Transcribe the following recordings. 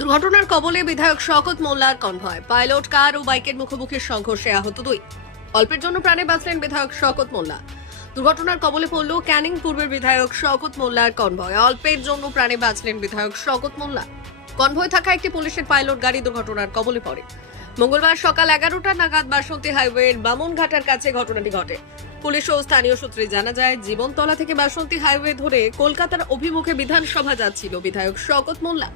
দুর্ঘটনার কবলে বিধায়ক শকত মোল্লার কনভয়। পাইলট কার ও বাইকের মুখোমুখি সংঘর্ষে আহত দুই। অল্পের জন্য প্রাণে বাঁচলেন বিধায়ক শকত মোল্লা। দুর্ঘটনার কবলে পড়ল ক্যানিং পূর্বের বিধায়ক শওকত মোল্লার কনভয়। অল্পের জন্য প্রাণে বাঁচলেন বিধায়ক শওকত মোল্লা। কনভয় থাকা একটি পুলিশের পাইলট গাড়ি দুর্ঘটনার কবলে পড়ে। মঙ্গলবার সকাল এগারোটা নাগাদ বাসন্তী হাইওয়ের বামনঘাটার কাছে ঘটনাটি ঘটে। পুলিশ ও স্থানীয় সূত্রে জানা যায়, জীবনতলা থেকে বাসন্তী হাইওয়ে ধরে কলকাতার অভিমুখে বিধানসভা যাচ্ছিল বিধায়ক শওকত মোল্লা।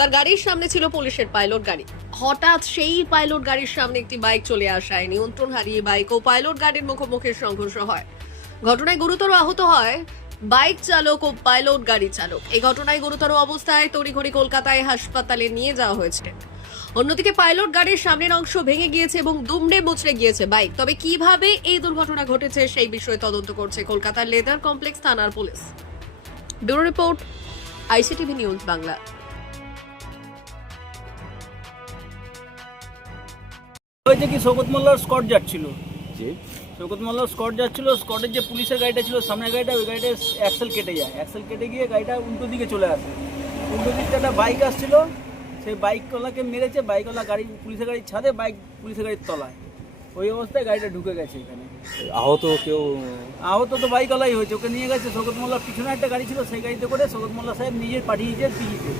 তার গাড়ির সামনে ছিল পুলিশের পাইলট গাড়ি। হঠাৎ সেই পাইলট গাড়ির সামনে একটি বাইক চলে আসায় নিয়ন্ত্রণ হারিয়ে বাইক ও পাইলট গাড়ির মুখোমুখি সংঘর্ষ হয়। ঘটনায় গুরুতর আহত হয় বাইক চালক ও পাইলট গাড়ি চালক। এই ঘটনায় গুরুতর অবস্থায় তড়িঘড়ি কলকাতায় হাসপাতালে নিয়ে যাওয়া হয়েছে। অন্যদিকে পাইলট গাড়ির সামনের অংশ ভেঙে গিয়েছে এবং দুমড়ে মুচড়ে গিয়েছে বাইক। তবে কীভাবে এই দুর্ঘটনা ঘটেছে সেই বিষয়ে তদন্ত করছে কলকাতার লেদার কমপ্লেক্স থানার police. Bureau report, ICTV News Bangla. হয়েছে কি শৌকত মোল্লার স্কট যাচ্ছিল? শৌকত মোল্লার স্কট যাচ্ছিল স্কটের যে পুলিশের গাড়িটা ছিল সামনের গাড়িটা ওই গাড়িটা অ্যাক্সেল কেটে যায়। অ্যাক্সেল কেটে গিয়ে গাড়িটা উল্টো দিকে চলে আসে। উল্টো দিকটা একটা বাইক আসছিল সেই বাইকওয়ালাকে মেরেছে বাইকওয়ালা গাড়ি পুলিশের গাড়ির ছাদে বাইক পুলিশের গাড়ির তলায়। ওই অবস্থায় গাড়িটা ঢুকে গেছে এখানে। আহত কেউ? আহত তো বাইকওয়ালাই হয়েছে ওকে নিয়ে গেছে শৌকত মোল্লার। পিছনে একটা গাড়ি ছিল সেই গাড়িতে করে শৌকত মোল্লা সাহেব নিজে পাঠিয়েছে পিজিতে